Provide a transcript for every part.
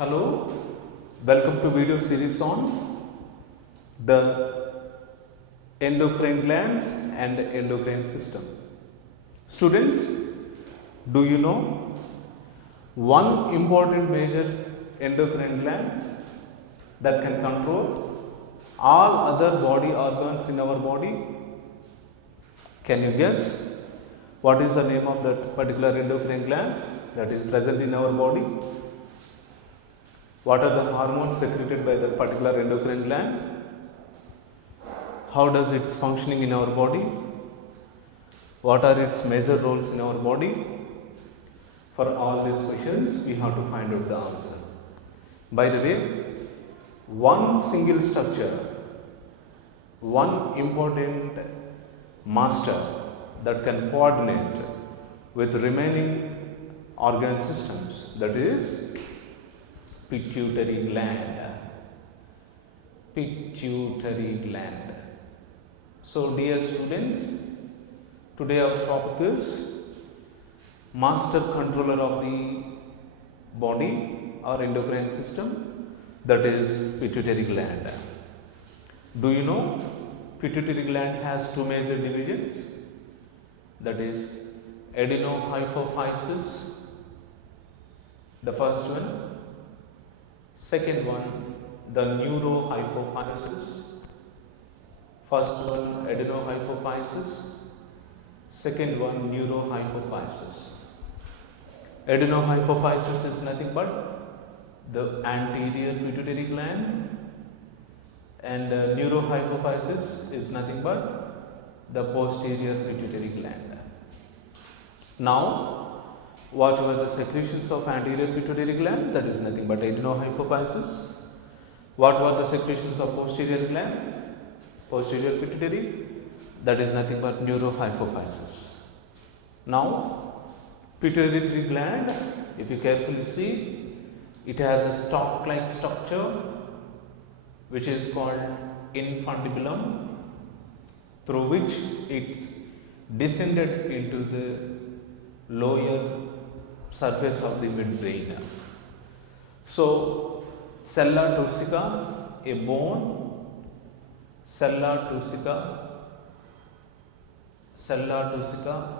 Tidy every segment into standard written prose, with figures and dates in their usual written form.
Hello, welcome to video series on the endocrine glands and endocrine system. Students, do you know one important major endocrine gland that can control all other body organs in our body? Can you guess what is the name of that particular endocrine gland that is present in our body? What are the hormones secreted by that particular endocrine gland? How does its functioning in our body? What are its major roles in our body? For all these questions, we have to find out the answer. By the way, one single structure, one important master that can coordinate with remaining organ systems, that is pituitary gland. Pituitary gland. So, dear students, today our topic is master controller of the body or endocrine system, that is pituitary gland. Do you know pituitary gland has two major divisions, that is adenohypophysis, the first one. Second one, the neurohypophysis. First one, adenohypophysis. Second one, neurohypophysis. Adenohypophysis is nothing but the anterior pituitary gland, and neurohypophysis is nothing but the posterior pituitary gland. Now, what were the secretions of anterior pituitary gland? That is nothing but adenohypophysis. What were the secretions of posterior gland? Posterior pituitary, that is nothing but neurohypophysis. Now, pituitary gland, if you carefully see, it has a stalk-like structure which is called infundibulum, through which it's descended into the lower surface of the midbrain. So, sella turcica, a bone, sella turcica,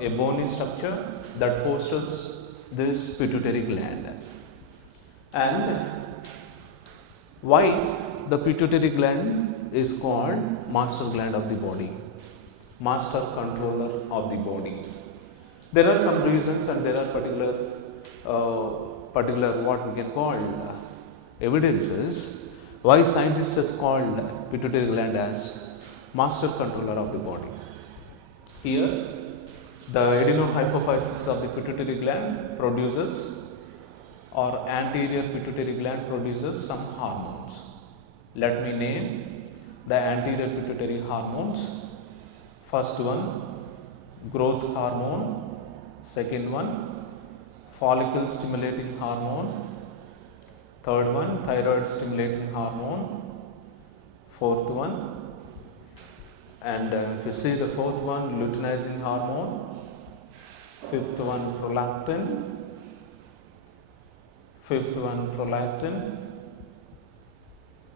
a bony structure that hosts this pituitary gland. And why the pituitary gland is called master gland of the body, master controller of the body? There are some reasons, and there are particular what we can call evidences why scientists has called pituitary gland as master controller of the body. Here, the adenohypophysis of the pituitary gland produces, or anterior pituitary gland produces, some hormones. Let me name the anterior pituitary hormones. First one, growth hormone. Second one, follicle stimulating hormone. Third one, thyroid stimulating hormone. Fourth one, and if you see the fourth one, luteinizing hormone. Fifth one, prolactin. Fifth one, prolactin.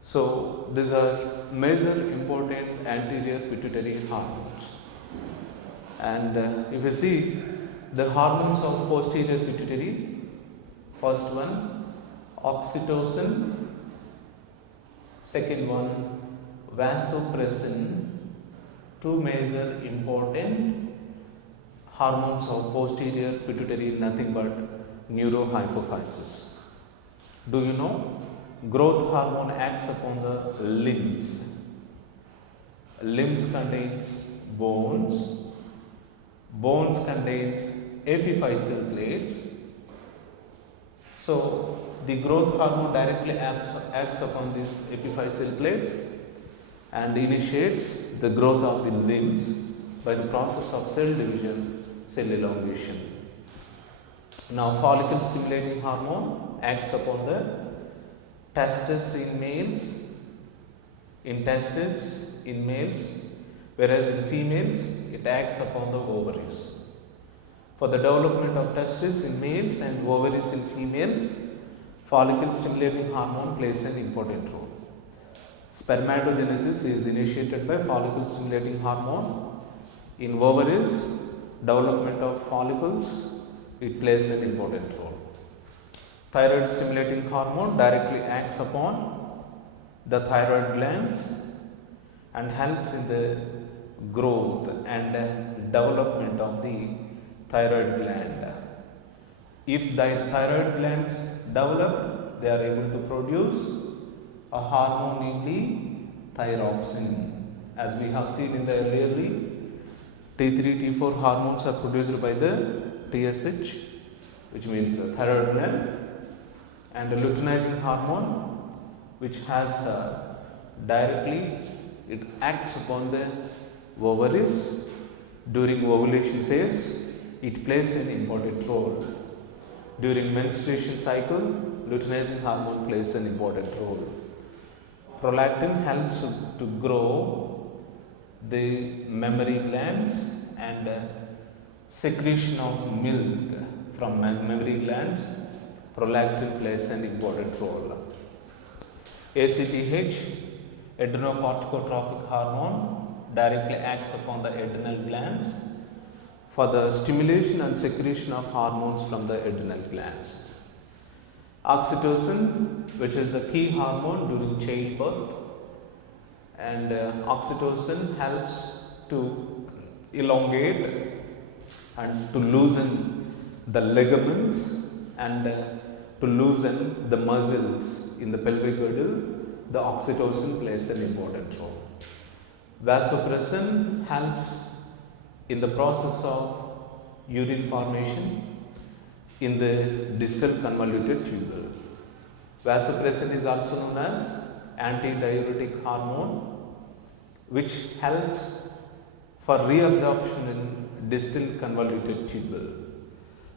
So, these are major important anterior pituitary hormones. And if you see the hormones of posterior pituitary, first one, oxytocin. Second one, vasopressin. Two major important hormones of posterior pituitary, nothing but neurohypophysis. Do you know growth hormone acts upon the limbs? Limbs contains bones. Bones contains epiphyseal plates. So, the growth hormone directly acts upon these epiphyseal plates and initiates the growth of the limbs by the process of cell division, cell elongation. Now, follicle stimulating hormone acts upon the testes in males, in males, whereas in females it acts upon the ovaries. For the development of testes in males and ovaries in females, follicle stimulating hormone plays an important role. Spermatogenesis is initiated by follicle stimulating hormone. In ovaries, development of follicles, it plays an important role. Thyroid stimulating hormone directly acts upon the thyroid glands and helps in the growth and development of the thyroid gland. If the thyroid glands develop, they are able to produce a hormone named thyroxine. As we have seen in the earlier T3, T4 hormones are produced by the TSH, which means thyroid gland, and a luteinizing hormone, which has directly it acts upon the ovaries during ovulation phase. It plays an important role. During menstruation cycle, luteinizing hormone plays an important role. Prolactin helps to grow the mammary glands and secretion of milk from mammary glands. Prolactin plays an important role. ACTH, adrenocorticotropic hormone, directly acts upon the adrenal glands for the stimulation and secretion of hormones from the adrenal glands. Oxytocin, which is a key hormone during childbirth, and oxytocin helps to elongate and to loosen the ligaments and to loosen the muscles in the pelvic girdle. The oxytocin plays an important role. Vasopressin helps in the process of urine formation in the distal convoluted tubule. Vasopressin is also known as antidiuretic hormone, which helps for reabsorption in distal convoluted tubule.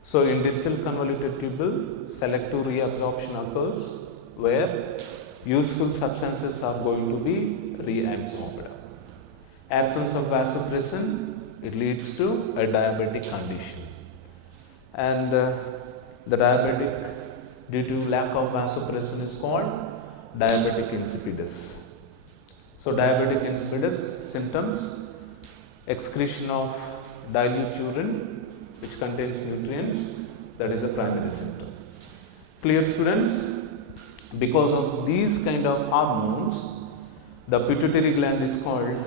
So, in distal convoluted tubule, selective reabsorption occurs where useful substances are going to be reabsorbed. Absence of vasopressin, it leads to a diabetic condition, and the diabetic due to lack of vasopressin is called diabetic insipidus. So, diabetic insipidus symptoms: excretion of dilute urine which contains nutrients, that is a primary symptom. Clear, students? Because of these kind of hormones, the pituitary gland is called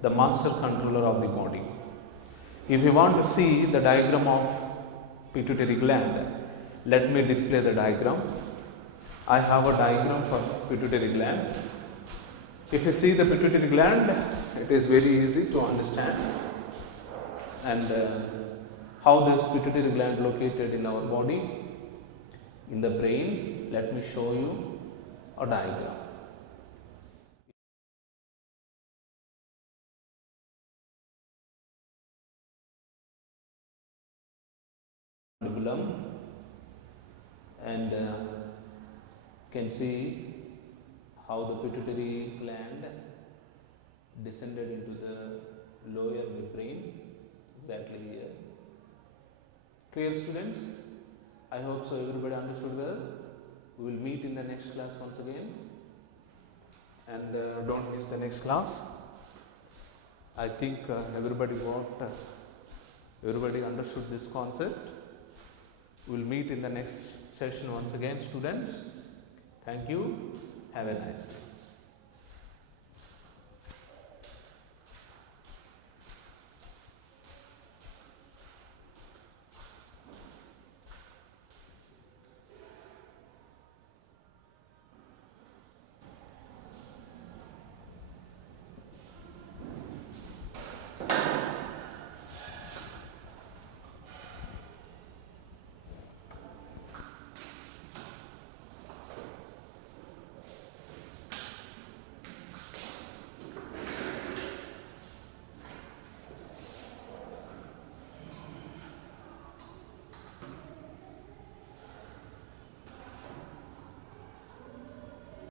the master controller of the body. If you want to see the diagram of pituitary gland, let me display the diagram. I have a diagram for pituitary gland. If you see the pituitary gland, it is very easy to understand, and how this pituitary gland located in our body, in the brain. Let me show you a diagram. And can see how the pituitary gland descended into the lower midbrain, exactly here. Clear, students? I hope so everybody understood well. We will meet in the next class once again, and don't miss the next class. I think everybody understood this concept. We will meet in the next session once again, students. Thank you. Have a nice day.